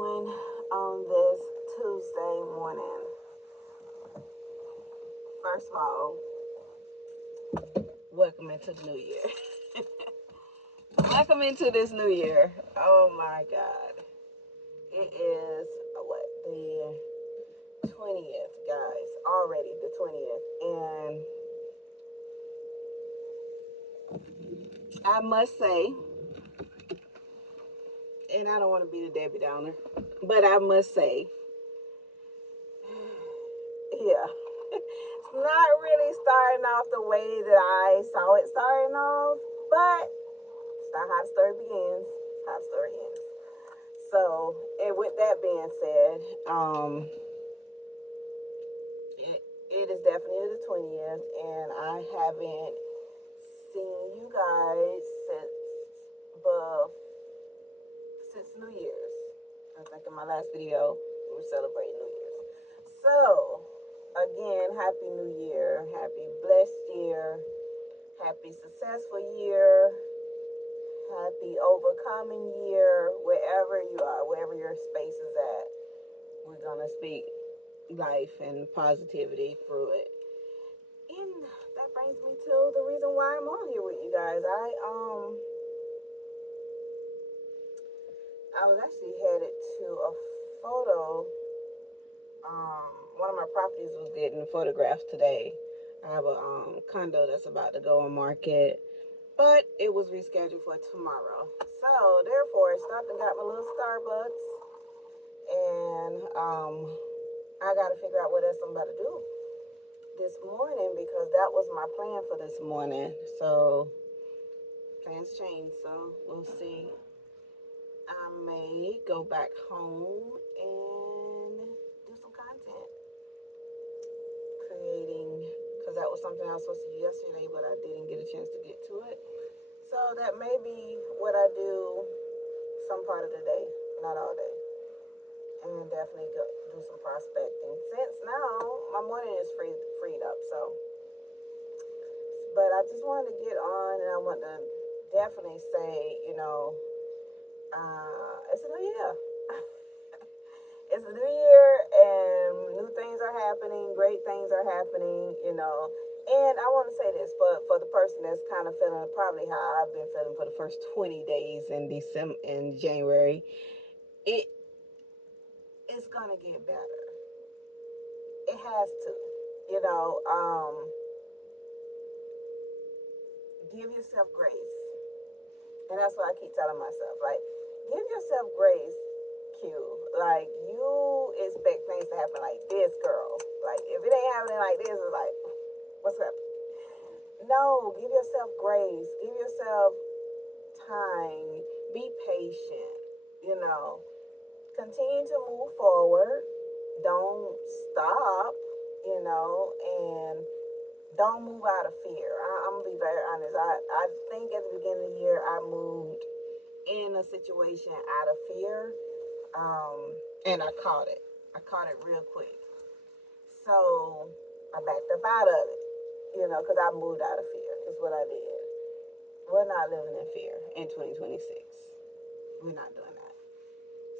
doing on this Tuesday morning? First of all, welcome into the new year. Welcome into this new year. Oh my God. It is what, the 20th, guys. Already the 20th. And I must say, and I don't want to be the Debbie Downer, but I must say, yeah, it's not really starting off the way that I saw it starting off, but it's not how the story begins, it's how the story ends. So, and with that being said, it is definitely the 20th, and I haven't seen you guys bef- since New Year's. I think in my last video we were celebrating New Year's. So, again, Happy New Year, happy blessed year, happy successful year, happy overcoming year, wherever you are, wherever your space is at. We're gonna speak life and positivity through it. And that brings me to the reason why I'm on here with you guys. I was actually headed to a photo. One of my properties was getting photographed today. I have a condo that's about to go on market, but it was rescheduled for tomorrow. So therefore, I stopped and got my little Starbucks, and I got to figure out what else I'm about to do this morning because that was my plan for this morning. So plans change, so we'll see. I may go back home and do some content creating because that was something I was supposed to do yesterday, but I didn't get a chance to get to it. So that may be what I do some part of the day, not all day, and definitely do some prospecting. Since now my morning is freed up, so. But I just wanted to get on, and I want to definitely say, it's a new year. It's a new year, and new things are happening. Great things are happening. And I want to say this for the person that's kind of feeling probably how I've been feeling for the first 20 days in January. It it's gonna get better. It has to. You know, give yourself grace. And that's what I keep telling myself. Like, give yourself grace, Q. Like, you expect things to happen like this, girl. Like, if it ain't happening like this, it's like, what's up? No, give yourself grace. Give yourself time. Be patient. You know, continue to move forward. Don't stop, and don't move out of fear. I'm going to be very honest. I think at the beginning of the year, I moved in a situation out of fear, and I caught it. I caught it real quick. So I backed up out of it, because I moved out of fear. Is what I did. We're not living in fear in 2026. We're not doing that.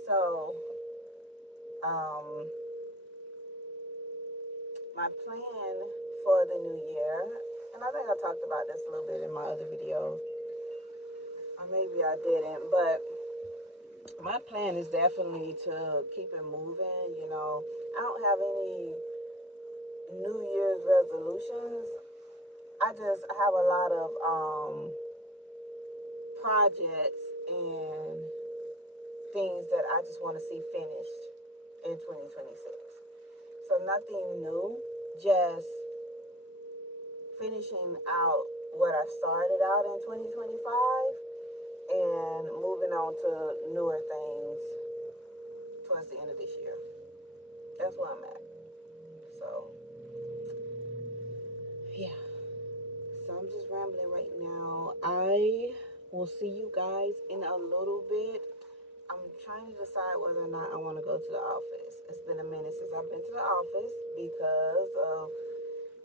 So, my plan for the new year, and I think I talked about this a little bit in my other video, or maybe I didn't, but my plan is definitely to keep it moving. I don't have any New Year's resolutions. I just have a lot of projects and things that I just want to see finished in 2026. So nothing new, just finishing out what I started out in 2025 and moving on to newer things towards the end of this year. That's where I'm at. So, yeah. So I'm just rambling right now. I will see you guys in a little bit. I'm trying to decide whether or not I want to go to the office. It's been a minute since I've been to the office because of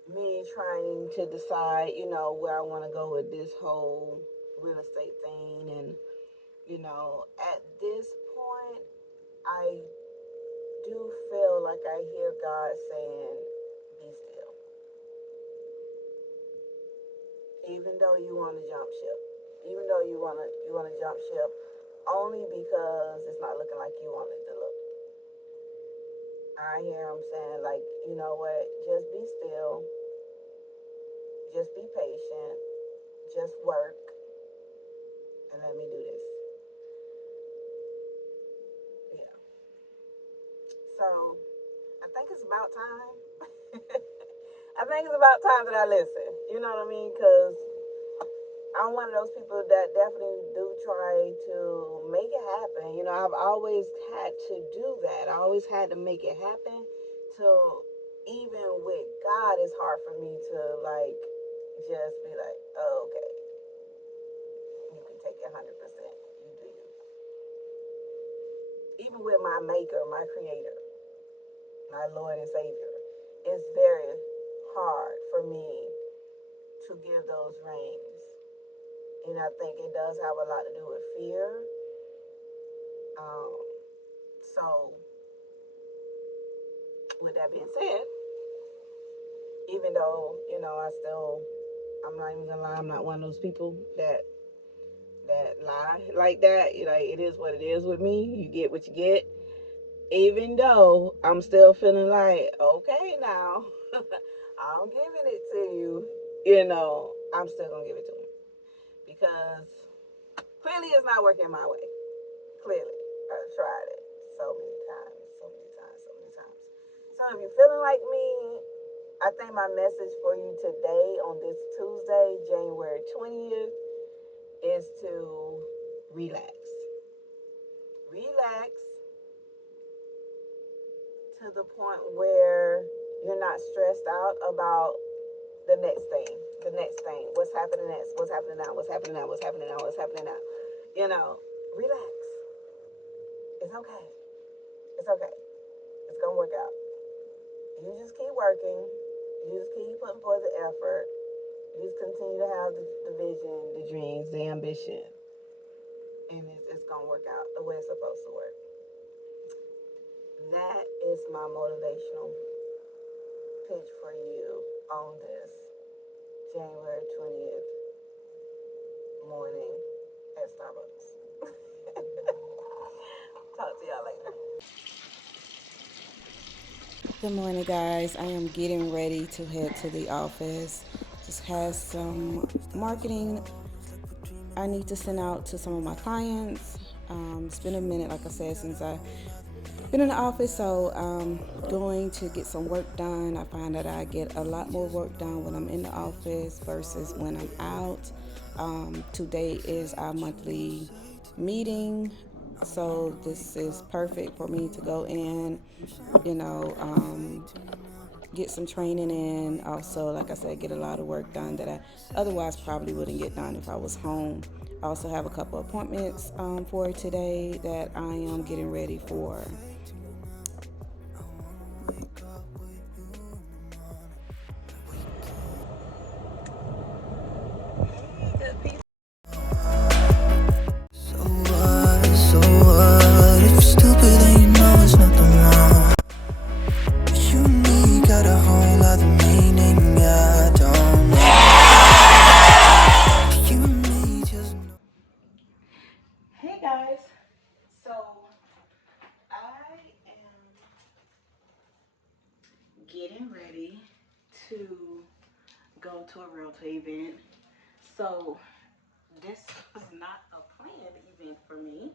me trying to decide, where I want to go with this whole real estate thing. And, at this point, I like I hear God saying, be still. Even though you want to jump ship. Even though you wanna jump ship only because it's not looking like you want it to look. I hear him saying, like, you know what, just be still, just be patient, just work, and let me do this. Yeah. So I think it's about time. I think it's about time that I listen. You know what I mean? Because I'm one of those people that definitely do try to make it happen. You know, I've always had to do that. I always had to make it happen. So even with God, it's hard for me to like just be like, oh, okay, you can take it 100%. You do you. Even with my maker, my creator, my Lord and Savior, it's very hard for me to give those reins. And I think it does have a lot to do with fear. Um, so, with that being said, even though, you know, I'm not even gonna lie, I'm not one of those people that lie like that. You know, it is what it is with me. You get what you get. Even though I'm still feeling like, okay, now I'm giving it to you, you know, I'm still gonna give it to him because clearly it's not working my way. Clearly, I've tried it so many times, so many times, so many times. So if you're feeling like me, I think my message for you today on this Tuesday, January 20th, is to relax. Relax to the point where you're not stressed out about the next thing, the next thing. What's happening next? What's happening now? What's happening now? What's happening now? What's happening now? You know, relax. It's okay. It's okay. It's gonna work out. You just keep working. You just keep putting forth the effort. You just continue to have the vision, the dreams, the ambition, and it's gonna work out the way it's supposed to work. That is my motivational pitch for you on this January 20th morning at Starbucks. Talk to y'all later. Good morning, guys. I am getting ready to head to the office. Just has some marketing I need to send out to some of my clients. It's been a minute, like I said, since I've been in the office, so I'm going to get some work done. I find that I get a lot more work done when I'm in the office versus when I'm out. Today is our monthly meeting, so this is perfect for me to go in, you know, get some training in. Also, like I said, get a lot of work done that I otherwise probably wouldn't get done if I was home. I also have a couple appointments for today that I am getting ready for. Good people. So what, so what? If you're stupid then you know it's nothing wrong. But you and me got a whole other meaning, I don't know. You and me just know. Hey guys. So I am getting ready to go to a realtor event. So this was not a planned event for me.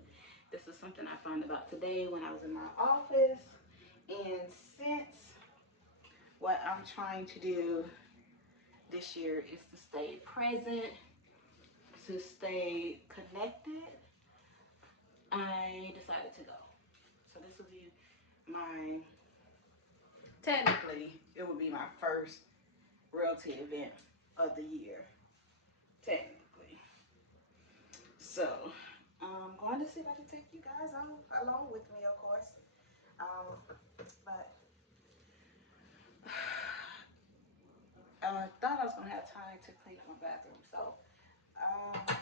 This is something I found about today when I was in my office. And since what I'm trying to do this year is to stay present, to stay connected, I decided to go. So this will be my, technically, it will be my first realty event of the year, technically. So I'm going to see if I can take you guys on along with me, of course. But I thought I was gonna have time to clean up my bathroom, so um,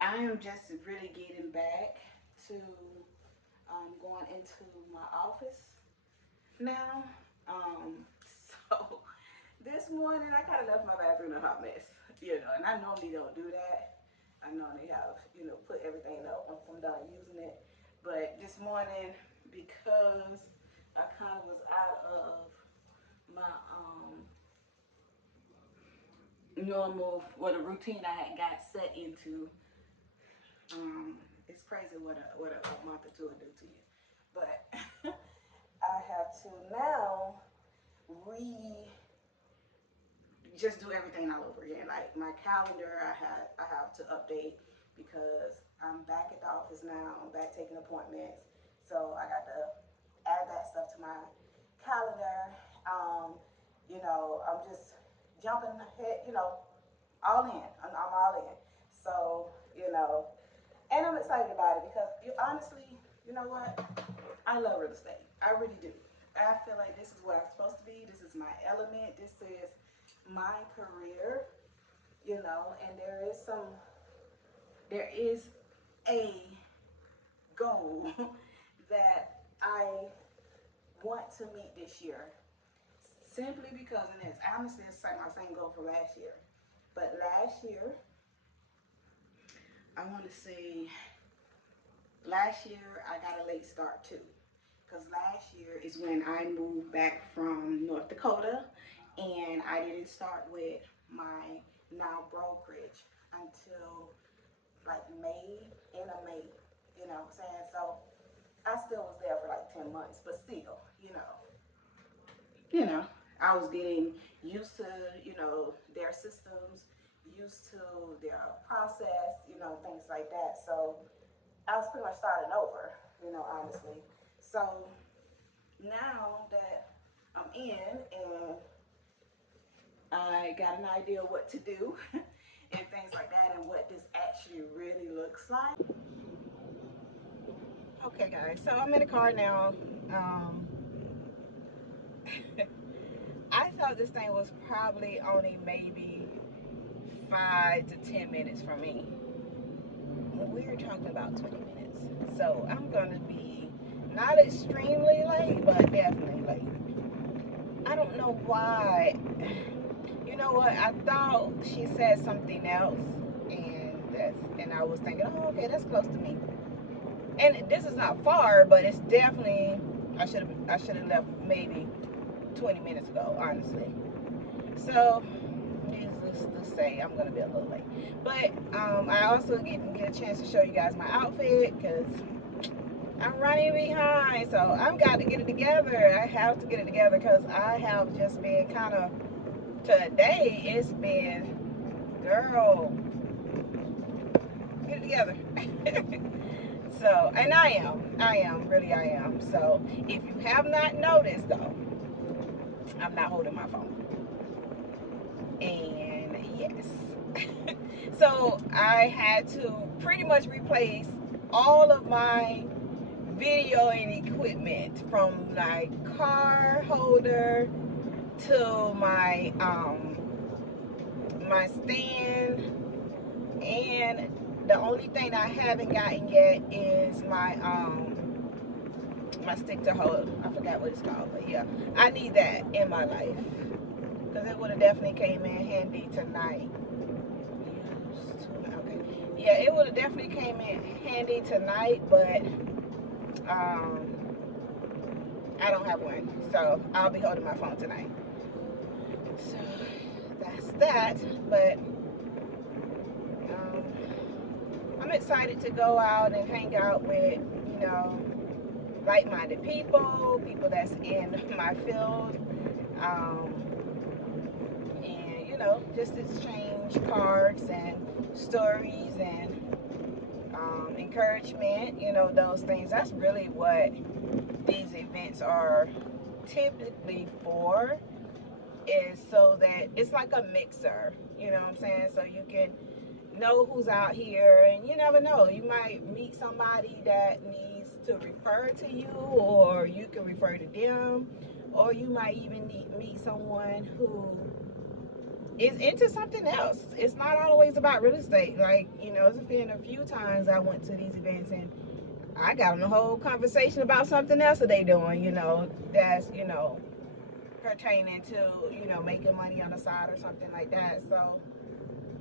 I am just really getting back to going into my office now. So this morning I kind of left my bathroom a hot mess, and I normally don't do that. I normally have, put everything up once I'm done using it. But this morning, because I kind of was out of my normal, the routine I had got set into, it's crazy what a month or two will do to you. But I have to now just do everything all over again. Like my calendar, I have to update because I'm back at the office now. I'm back taking appointments, so I got to add that stuff to my calendar. I'm just jumping ahead, all in. I'm all in. So, and I'm excited about it because honestly, you know what? I love real estate. I really do. I feel like this is where I'm supposed to be. This is my element. This is my career, and there is a goal that I want to meet this year. Simply because, and it's honestly it's like my same goal for last year. But last year, I want to say, last year I got a late start too. Because last year is when I moved back from North Dakota, and I didn't start with my now brokerage until like end of May, you know what I'm saying? So I still was there for like 10 months, but still, I was getting used to, their systems, used to their process, things like that. So I was pretty much starting over, honestly. So now that I'm in and I got an idea what to do and things like that and what this actually really looks like. Okay guys, so I'm in the car now. I thought this thing was probably only maybe 5 to 10 minutes from me. We're talking about 20 minutes. So I'm gonna be not extremely late, but definitely late. I don't know why. You know what? I thought she said something else, and I was thinking, oh, okay, that's close to me. And this is not far, but it's definitely I should have left maybe 20 minutes ago, honestly. So needless to say, I'm gonna be a little late. But I also get a chance to show you guys my outfit because I'm running behind, so I've got to get it together. I have to get it together because I have just been kind of, today it's been, girl, get it together. So, and I am, really I am. So, if you have not noticed though, I'm not holding my phone. And yes. So, I had to pretty much replace all of my video and equipment, from like car holder to my my stand, and the only thing I haven't gotten yet is my my stick to hold. I forgot what it's called, but yeah, I need that in my life because it would have definitely came in handy tonight. Okay, yeah, it would have definitely came in handy tonight, but I don't have one, so I'll be holding my phone tonight. So that's that, but I'm excited to go out and hang out with, like-minded people that's in my field, and, just exchange cards and stories and encouragement, those things. That's really what these events are typically for, is so that it's like a mixer, you know what I'm saying? So you can know who's out here, and you never know, you might meet somebody that needs to refer to you, or you can refer to them, or you might even meet someone who is into something else. It's not always about real estate. Like, it's been a few times I went to these events and I got on a whole conversation about something else that they doing, that's, pertaining to, making money on the side or something like that. So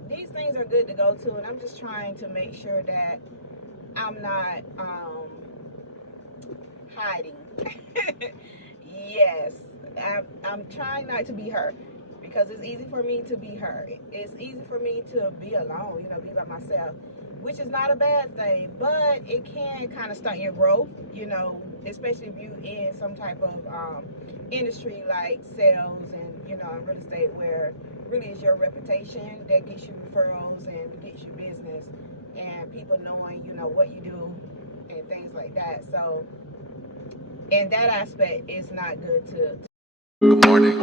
these things are good to go to, and I'm just trying to make sure that I'm not hiding. Yes, I'm trying not to be her, because it's easy for me to be her. It's easy for me to be alone, be by myself, which is not a bad thing, but it can kind of stunt your growth, especially if you in some type of industry like sales and, real estate, where really is your reputation that gets you referrals and gets you business, and people knowing, what you do and things like that. So in that aspect, it's not good to. Good morning.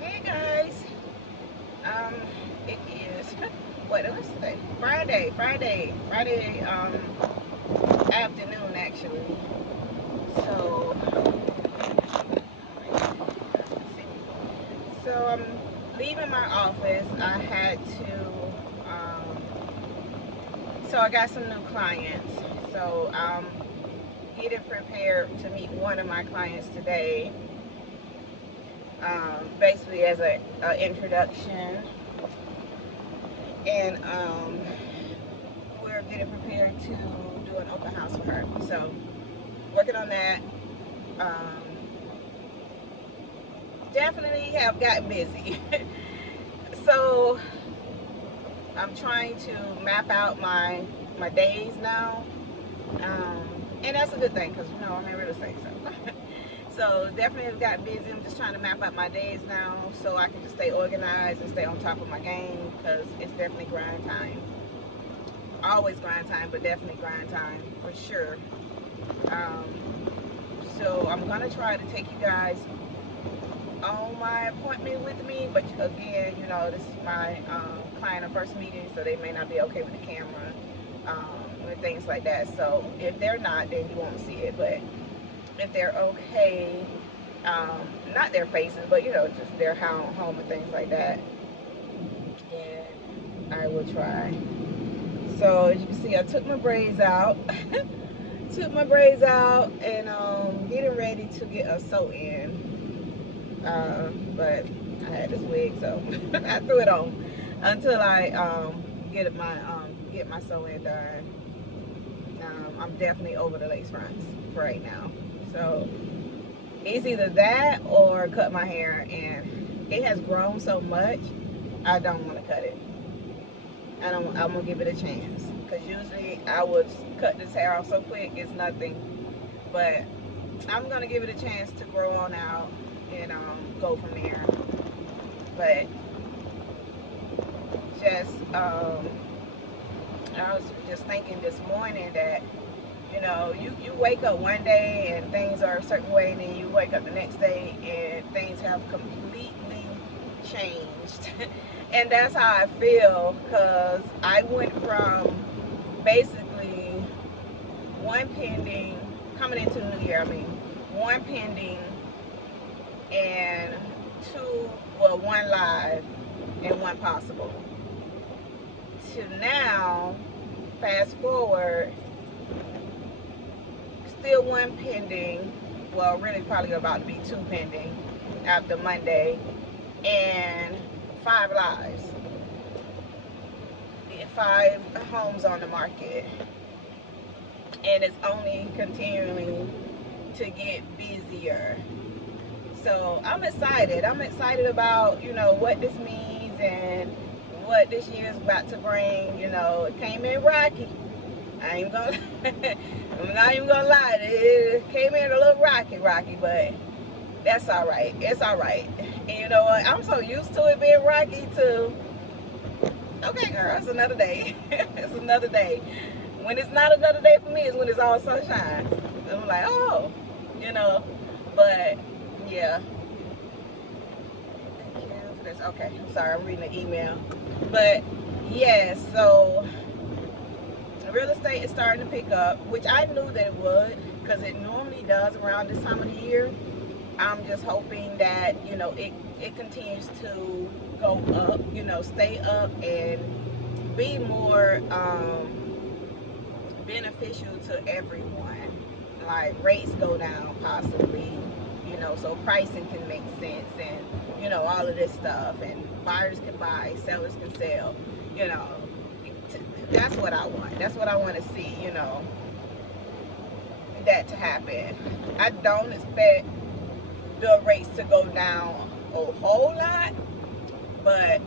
Hey guys, it is what is today? Friday afternoon actually. So, I'm leaving my office. I had to. So I got some new clients. So I'm getting prepared to meet one of my clients today. Basically as a introduction, and we're getting prepared to do an open house for her. So working on that. Definitely have gotten busy. So I'm trying to map out my days now, and that's a good thing, because I'm in real estate. So definitely have gotten busy. I'm just trying to map out my days now so I can just stay organized and stay on top of my game, because it's definitely grind time. Always grind time, but definitely grind time for sure. So I'm gonna try to take you guys on my appointment with me, but again, this is my client of first meeting, so they may not be okay with the camera and things like that. So if they're not, then you won't see it. But if they're okay, not their faces, but just their home and things like that, and I will try. So as you can see, I took my braids out. And getting ready to get a sew in. But I had this wig, so I threw it on until I get my sewing done. I'm definitely over the lace fronts for right now. So it's either that or cut my hair, and it has grown so much, I don't want to cut it. I'm gonna give it a chance, because usually I would cut this hair off so quick, it's nothing. But I'm gonna give it a chance to grow on out and go from there. But just I was just thinking this morning that you wake up one day and things are a certain way, and then you wake up the next day and things have completely changed. And that's how I feel, because I went from basically one pending coming into the new year, one pending and one live and one possible, to now, fast forward, still one pending, really probably about to be two pending after Monday, and 5 lives, 5 homes on the market, and it's only continuing to get busier. So I'm excited about what this means and what this year is about to bring. It came in rocky, I ain't gonna. I'm not even gonna lie. It came in a little rocky, but that's all right. It's all right. And you know what? I'm so used to it being rocky too. Okay, girl, it's another day. It's another day. When it's not another day for me, is when it's all sunshine. I'm like, oh, you know. But yeah. Okay, sorry, I'm reading the email. But yeah, so real estate is starting to pick up, which I knew that it would, because it normally does around this time of the year. I'm just hoping that, you know, it continues to go up, you know, stay up and be more beneficial to everyone. Like rates go down possibly, you know, so pricing can make sense, and you know, all of this stuff, and buyers can buy, sellers can sell, you know. That's what I want. That's what I want to see, you know, that to happen. I don't expect the rates to go down a whole lot, but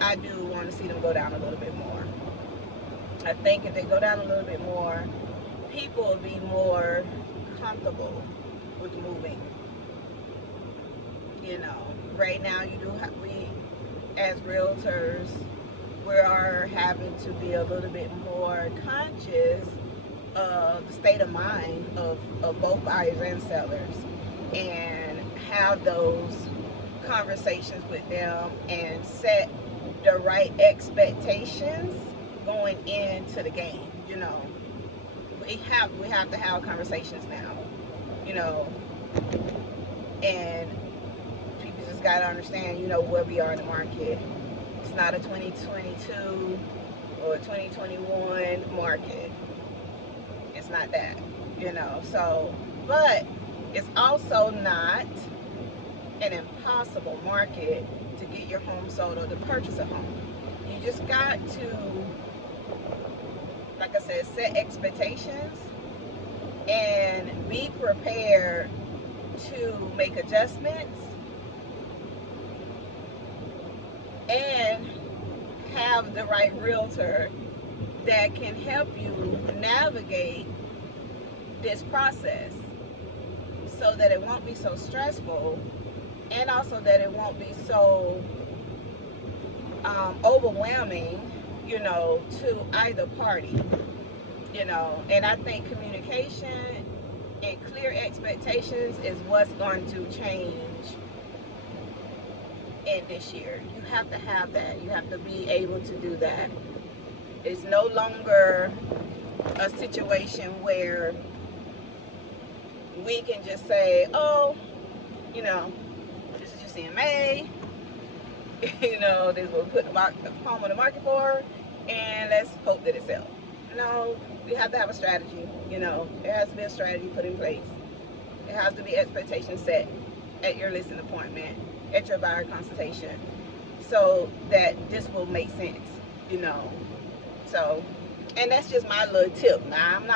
I do want to see them go down a little bit more. I think if they go down a little bit more, people will be more comfortable with moving. You know, right now we as realtors, we are having to be a little bit more conscious of the state of mind of both buyers and sellers, and have those conversations with them and set the right expectations going into the game. You know, we have to have conversations now, you know, and people just got to understand, you know, where we are in the market. It's not a 2022 or 2021 market. It's not that, you know. So, but it's also not an impossible market to get your home sold or to purchase a home. You just got to, like I said, set expectations and be prepared to make adjustments, and have the right realtor that can help you navigate this process so that it won't be so stressful, and also that it won't be so overwhelming, you know, to either party, you know. And I think communication and clear expectations is what's going to change in this year. You have to have that. You have to be able to do that. It's no longer a situation where we can just say, oh, you know, this is your CMA, you know, this is what we put the home on the market for, and let's hope that it sells. No, we have to have a strategy, you know. There has to be a strategy put in place. There has to be expectations set at your listing appointment, at your buyer consultation, so that this will make sense, you know. So, and that's just my little tip. Now, I'm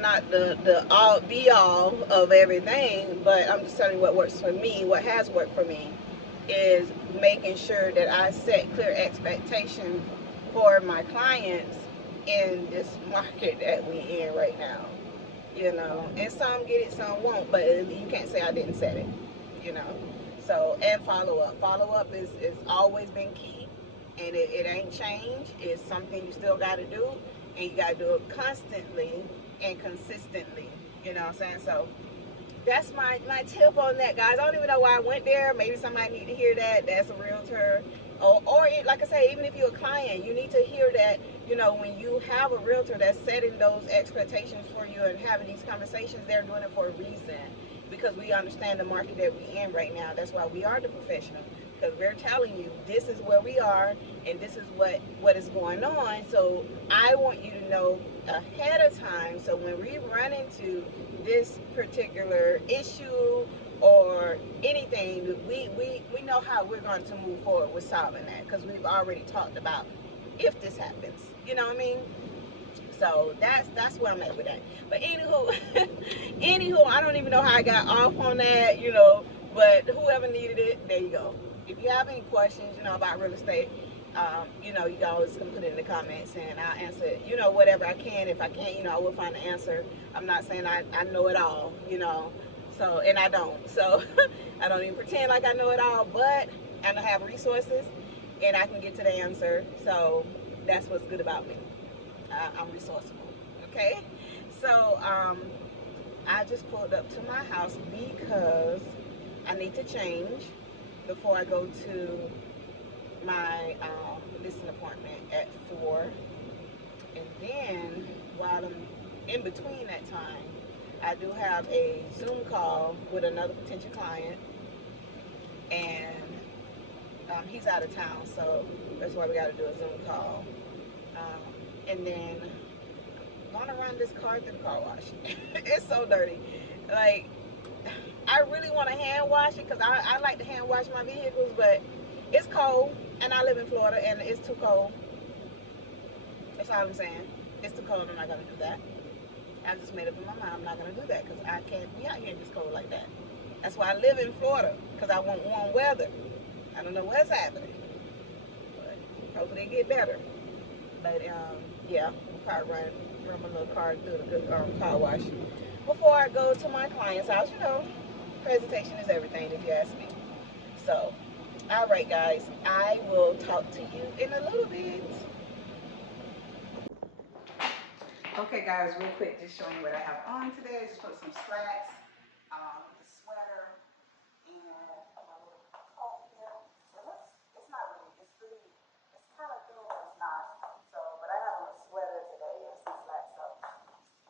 not the all be all of everything, but I'm just telling you what works for me. What has worked for me is making sure that I set clear expectations for my clients in this market that we in right now, you know. And some get it, some won't, but you can't say I didn't set it, you know. So, and follow up is always been key, and it ain't changed. It's something you still got to do, and you got to do it constantly and consistently, you know what I'm saying? So that's my tip on that, guys. I don't even know why I went there. Maybe somebody need to hear that. That's a realtor. Or like I say, even if you're a client, you need to hear that, you know, when you have a realtor that's setting those expectations for you and having these conversations, they're doing it for a reason. Because we understand the market that we're in right now. That's why we are the professional. Because we're telling you, this is where we are, and this is what is going on. So I want you to know ahead of time, so when we run into this particular issue or anything, we know how we're going to move forward with solving that, because we've already talked about if this happens, you know what I mean? So that's where I'm at with that. But anywho, I don't even know how I got off on that, you know, but whoever needed it, there you go. If you have any questions, you know, about real estate, You know, you always can put it in the comments and I'll answer it, you know, whatever I can. If I can't, you know, I will find the answer. I'm not saying I know it all, you know, so, and I don't. So I don't even pretend like I know it all, but I have resources and I can get to the answer. So that's what's good about me. I'm resourceful. Okay. So I just pulled up to my house because I need to change before I go to my listing appointment at 4. And then while I'm in between that time, I do have a Zoom call with another potential client, and he's out of town, so that's why we got to do a Zoom call. And then I'm gonna run this car through the car wash. It's so dirty. Like, I really want to hand wash it because I like to hand wash my vehicles, but it's cold and I live in Florida and it's too cold. That's all I'm saying. It's too cold. I'm not gonna do that. I just made up in my mind I'm not gonna do that because I can't be out here in this cold like that. That's why I live in Florida, because I want warm weather. I don't know what's happening, but hopefully it get better. But yeah, I'll probably run my little car through the car wash before I go to my client's house. You know, presentation is everything if you ask me. So, all right, guys, I will talk to you in a little bit. Okay, guys, real quick, just showing you what I have on today. Just put some slacks, a sweater, and my little coat here. It's not really, it's kind of thin, but it's not. So, but I have on a sweater today and some slacks. So,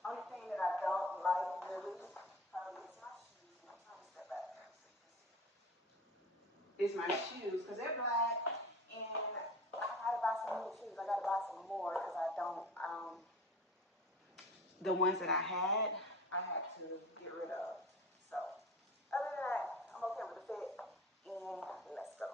only thing that I don't like really is my shoes. I'm trying to step back there so you can see. It's my shoes because they're black, and I gotta buy some new shoes. I gotta buy some more because I don't. The ones that I had to get rid of. So, other than that, I'm okay with the fit, and let's go.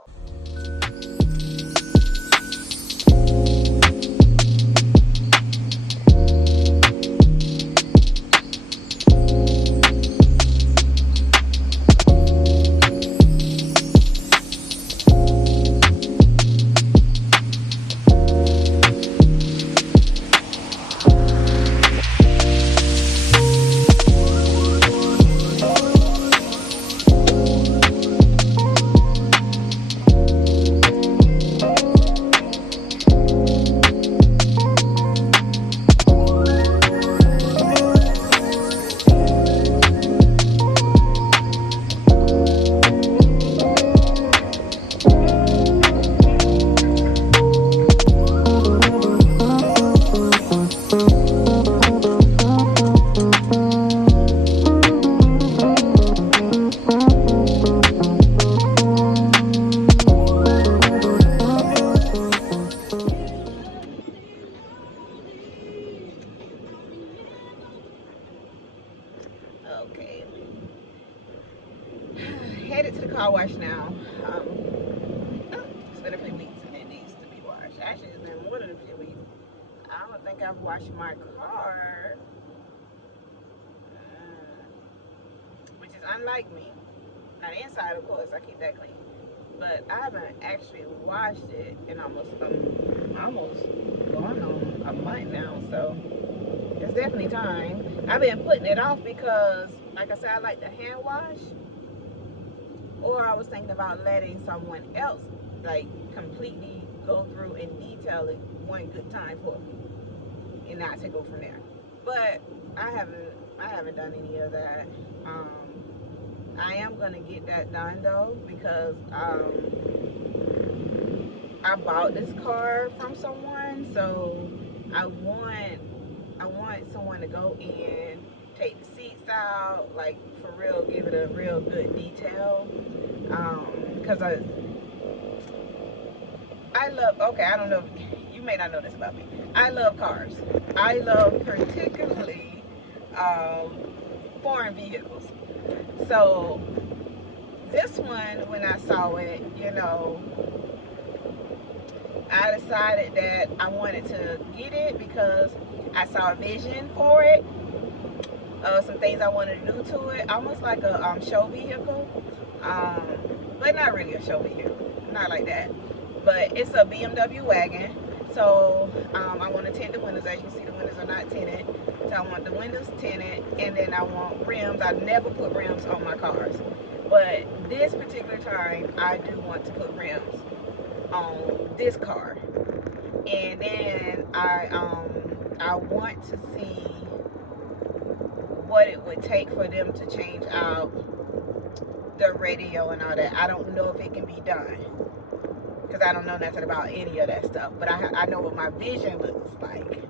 Okay. Headed to the car wash now. It's been a few weeks and it needs to be washed. Actually, it's been more than a few weeks. I don't think I've washed my car, which is unlike me. Now the inside, of course, I keep that clean, but I haven't actually washed it in almost going on a month now. So it's definitely time. I've been putting it off because, like I said, I like to hand wash. Or I was thinking about letting someone else like completely go through and detail it one good time for me, and not to go from there. But I haven't done any of that. I am gonna get that done though because I bought this car from someone, so I want someone to go in, take the seats out, like for real, give it a real good detail. Because I love, okay, I don't know, you may not know this about me. I love cars. I love particularly foreign vehicles. So this one, when I saw it, you know, I decided that I wanted to get it because I saw a vision for it. Some things I wanted to do to it, almost like a show vehicle, but not really a show vehicle, not like that. but it's a BMW wagon. So I want to tint the windows. As you see, the windows are not tinted. So I want the windows tinted, and then I want rims. I never put rims on my cars, but this particular time I do want to put rims on this car. And then I want to see what it would take for them to change out the radio and all that. I don't know if it can be done, because I don't know nothing about any of that stuff, but I know what my vision looks like.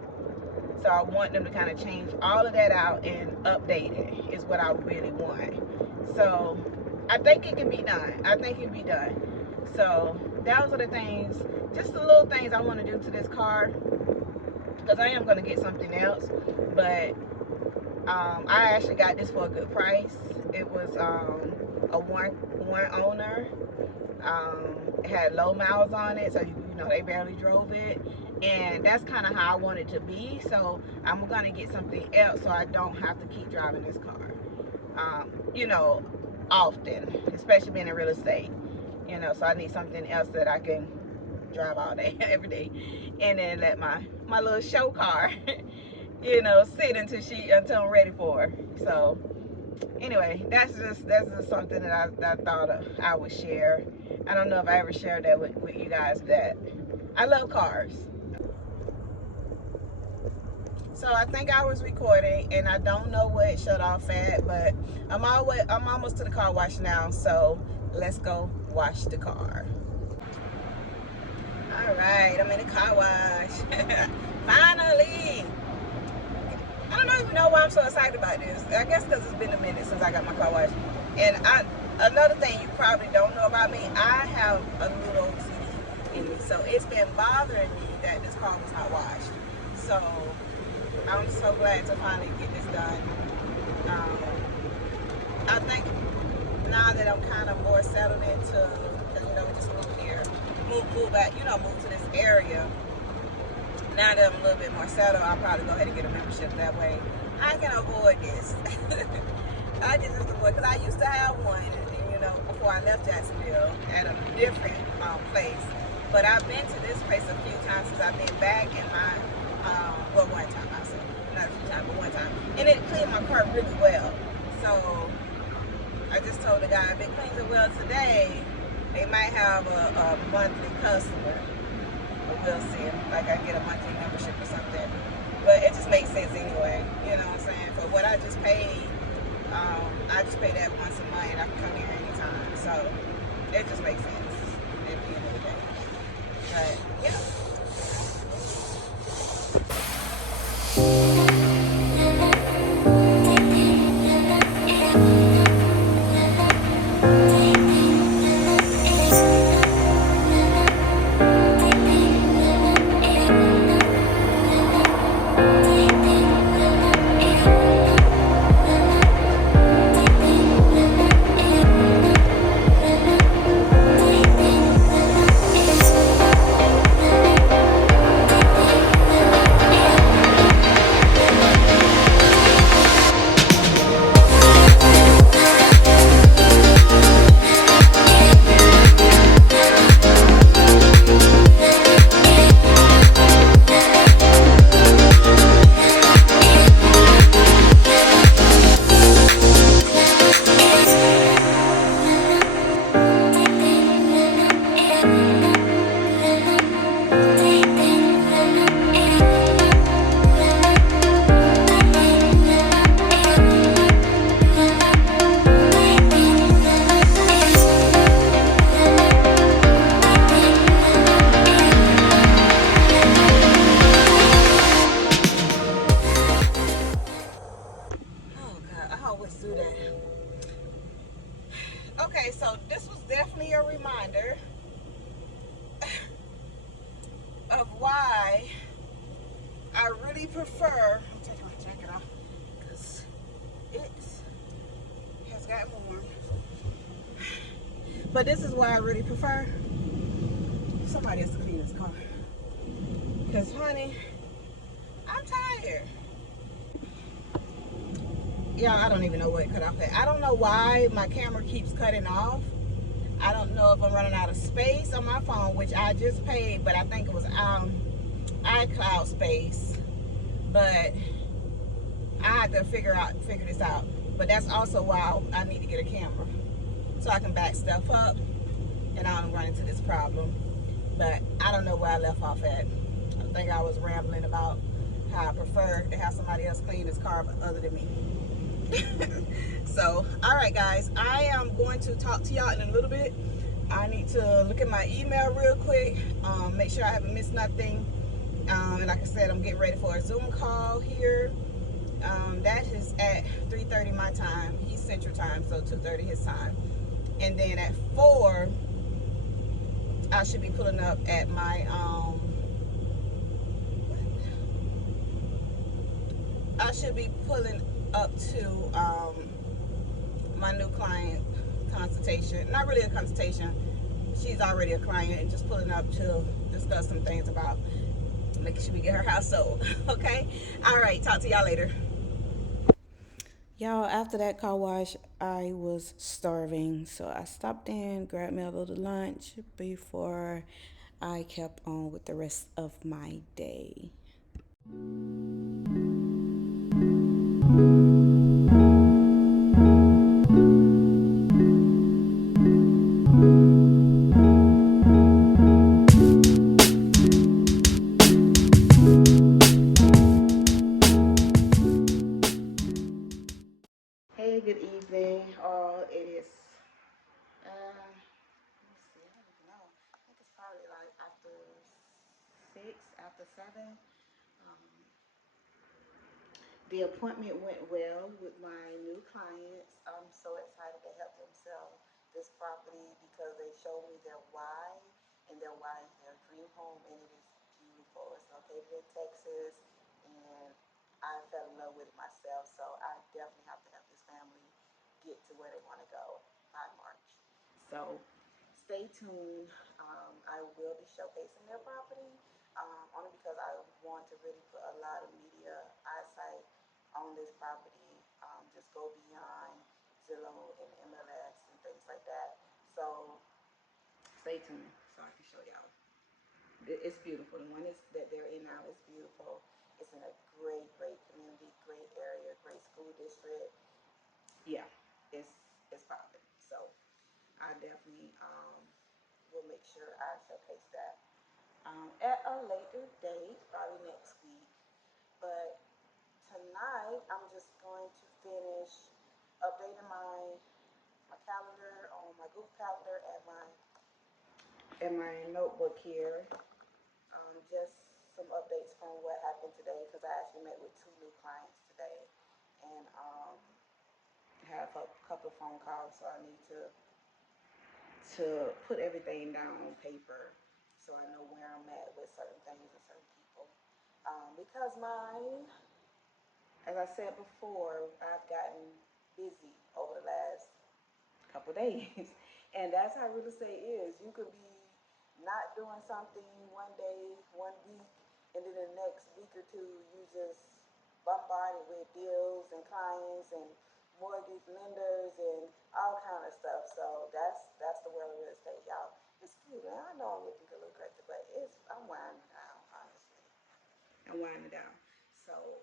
So I want them to kind of change all of that out and update it, is what I really want. So I think it can be done. I think it can be done. So those are the things, just the little things I want to do to this car, because I am going to get something else. But I actually got this for a good price. It was a one owner. It had low miles on it, so you know they barely drove it, and that's kind of how I want it to be. So I'm gonna get something else so I don't have to keep driving this car, you know, often, especially being in real estate, you know. So I need something else that I can drive all day, every day, and then let my little show car, you know, sit until I'm ready for her. So anyway, that's just something that I thought I would share. I don't know if I ever shared that with you guys, that I love cars. So I think I was recording, and I don't know what it shut off at, but I'm almost to the car wash now, so let's go wash the car. All right, I'm in the car wash. Finally. I don't even know why I'm so excited about this. I guess because it's been a minute since I got my car washed. And another thing you probably don't know about me, I have a little OCD in me. So it's been bothering me that this car was not washed. So I'm so glad to finally get this done. I think now that I'm kind of more settled into, because you know, we just moved here, move back, you know, move to this area. Now that I'm a little bit more settled, I'll probably go ahead and get a membership. That way I can avoid this. I can just avoid, because I used to have one, and, you know, before I left Jacksonville at a different place. But I've been to this place a few times since I've been back in my, well, one time I said, not a few times, but one time. And it cleaned my car really well. So I just told the guy, if it cleans it well today, they might have a monthly customer. We'll see, like I get a monthly membership or something, but it just makes sense anyway, you know what I'm saying? For what I just paid, I just pay that once a month, and I can come here anytime, so it just makes sense at the end of the day. But yeah. Okay, so this was definitely a reminder of why I really prefer, I'm taking my jacket off because it has gotten warm, but this is why I really prefer somebody else to clean this car, because honey, I'm tired. Y'all, I don't even know what cut off at. I don't know why my camera keeps cutting off. I don't know if I'm running out of space on my phone, which I just paid, but I think it was iCloud space. But I have to figure this out. But that's also why I need to get a camera, so I can back stuff up and I don't run into this problem. But I don't know where I left off at. I think I was rambling about how I prefer to have somebody else clean this car other than me. So, all right, guys, I am going to talk to y'all in a little bit. I need to look at my email real quick, make sure I haven't missed nothing. And like I said, I'm getting ready for a Zoom call here. That is at 3:30 my time. He's Central Time, so 2:30 his time. And then at 4, I should be pulling up at my I should be pulling up to my new client consultation. Not really a consultation. She's already a client, and just pulling up to discuss some things about making sure we get her house sold. Okay? All right, talk to y'all later. Y'all, after that car wash, I was starving, so I stopped in, grabbed me a little lunch before I kept on with the rest of my day. Hey, good evening, all. It is, let me see, I don't even know. I think it's probably like after 6, after 7. Um, the appointment went well with my new clients. I'm so excited to help them sell this property because they showed me their why, and their why is their dream home, and it is beautiful. It's located in Texas, and I fell in love with it myself. So I definitely have to help this family get to where they want to go by March. So stay tuned. I will be showcasing their property, only because I want to really put a lot of media eyesight on this property. Just go beyond Zillow and MLS and things like that. So stay tuned so I can show y'all. It's beautiful. The one that they're in now is beautiful. It's in a great community, great area, great school district. Yeah, it's popping. So I definitely will make sure I showcase that at a later date, probably next week. But tonight, I'm just going to finish updating my calendar on my Google Calendar and my notebook here. Just some updates from what happened today, because I actually met with 2 new clients today, and have a couple of phone calls, so I need to put everything down on paper so I know where I'm at with certain things and certain people. Because as I said before, I've gotten busy over the last couple days. And that's how real estate is. You could be not doing something one day, one week, and then the next week or two, you just bombarded with deals and clients and mortgage lenders and all kind of stuff. So that's the world of real estate, y'all. It's cute. I know I'm looking a little crazy, but I'm winding down, honestly. I'm winding down. So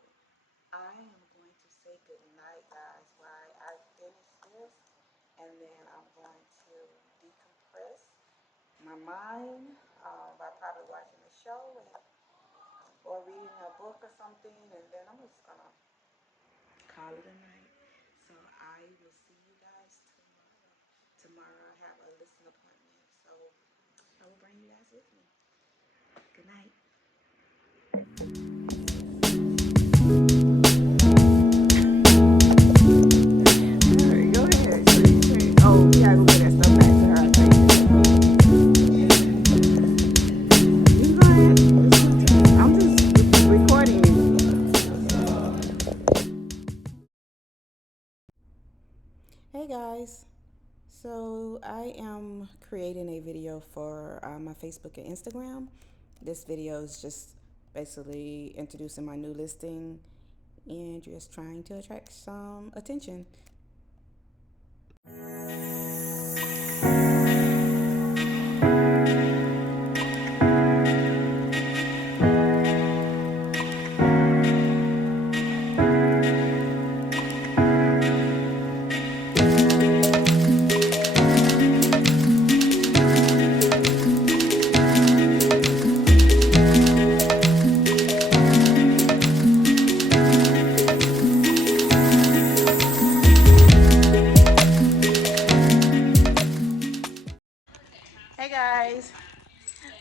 I am going to say good night, guys, while I finish this, and then I'm going to decompress my mind by probably watching a show or reading a book or something, and then I'm just gonna call it a night. So I will see you guys tomorrow. Tomorrow I have a listing appointment, so I will bring you guys with me. Good night. Go ahead. Oh, yeah, go get that stuff back to her. I think. You go ahead. I'm just recording you. Hey guys, so I am creating a video for my Facebook and Instagram. This video is just basically introducing my new listing and just trying to attract some attention.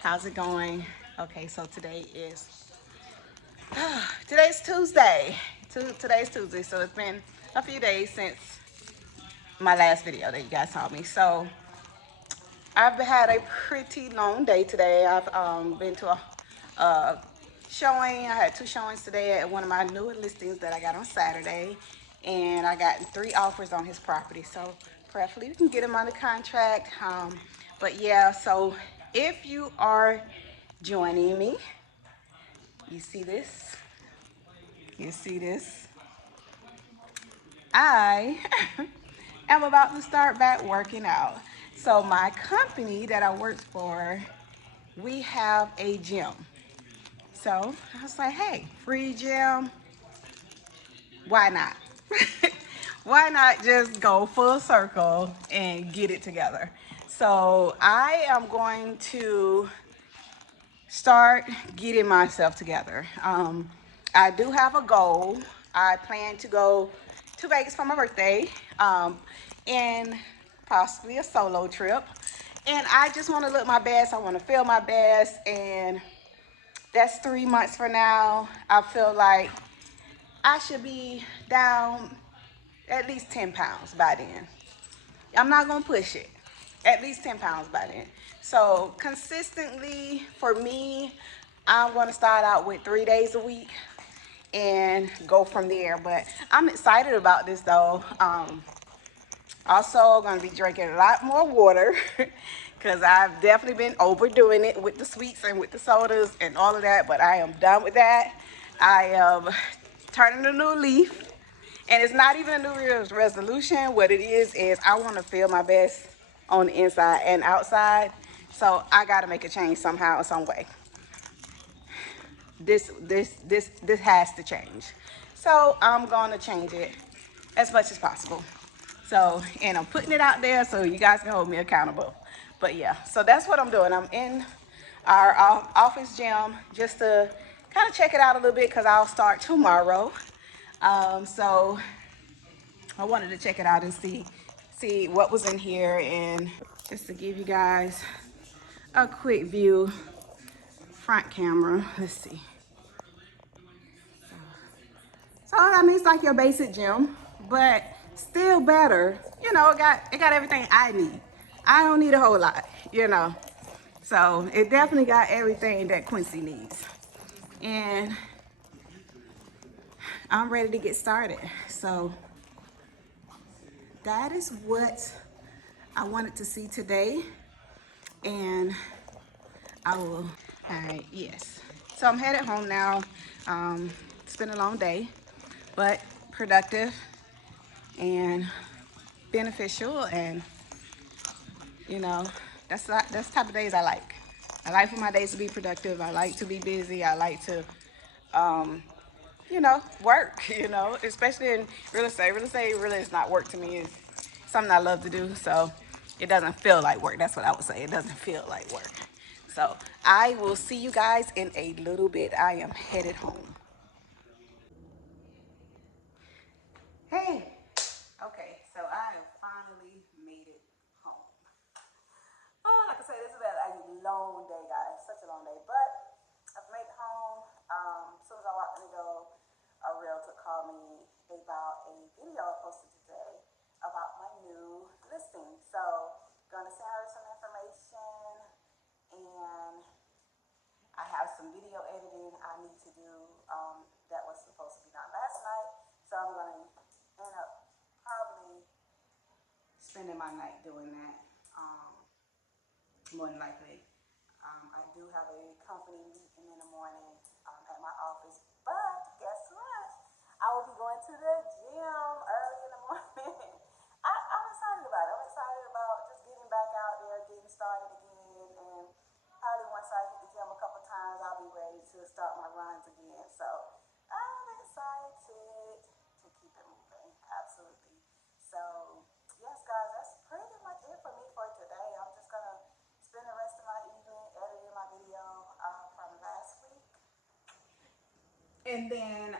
how's it going? Okay, so today's Tuesday. Today's Tuesday, so it's been a few days since my last video that you guys saw me. So I've had a pretty long day today. I've been to a showing. I had 2 showings today at one of my newer listings that I got on Saturday, and I got 3 offers on his property. So prayerfully we can get him under contract. But yeah, so if you are joining me, you see this? You see this? I am about to start back working out. So my company that I work for, we have a gym. So I was like, hey, free gym, why not? Why not just go full circle and get it together? So I am going to start getting myself together. I do have a goal. I plan to go to Vegas for my birthday, and possibly a solo trip. And I just want to look my best. I want to feel my best, and that's 3 months from now. I feel like I should be down at least 10 pounds by then. I'm not gonna push it. At least 10 pounds by then. So consistently for me, I'm gonna start out with 3 days a week and go from there. But I'm excited about this though. Also gonna be drinking a lot more water because I've definitely been overdoing it with the sweets and with the sodas and all of that, but I am done with that. I am turning a new leaf. And it's not even a New Year's resolution. What it is I want to feel my best on the inside and outside. So I got to make a change somehow, some way. This has to change. So I'm going to change it as much as possible. So, and I'm putting it out there so you guys can hold me accountable. But yeah, so that's what I'm doing. I'm in our office gym just to kind of check it out a little bit because I'll start tomorrow. So I wanted to check it out and see what was in here, and just to give you guys a quick view, front camera. Let's see. So I mean, it's like your basic gym, but still better. You know, it got everything I need. I don't need a whole lot, you know. So it definitely got everything that Quincy needs. And I'm ready to get started. So that is what I wanted to see today. And I will, all right, yes. So I'm headed home now. It's been a long day, but productive and beneficial. And you know, that's the type of days I like. I like for my days to be productive. I like to be busy. I like to, you know, work, you know, especially in real estate. Real estate really is not work to me. It's something I love to do. So it doesn't feel like work. That's what I would say. It doesn't feel like work. So I will see you guys in a little bit. I am headed home. Hey. Okay, so I have finally made it home. Oh, like I said, it's been a long day, guys. Such a long day. But I've made it home. As soon as I walked in the door, a realtor called me about a video I posted today about my new listing. So gonna send her some information, and I have some video editing I need to do that was supposed to be done last night. So I'm gonna end up probably spending my night doing that. More than likely. I do have a company meeting in the morning at my office, but guess what? I will be going to the gym early in the morning. I'm excited about it. I'm excited about just getting back out there, getting started again, and probably once I hit the gym a couple times, I'll be ready to start my runs again. So I'm excited to keep it moving. Absolutely. So yes, guys, that's pretty much it for me for today. I'm just gonna spend the rest of my evening editing my video from last week. And then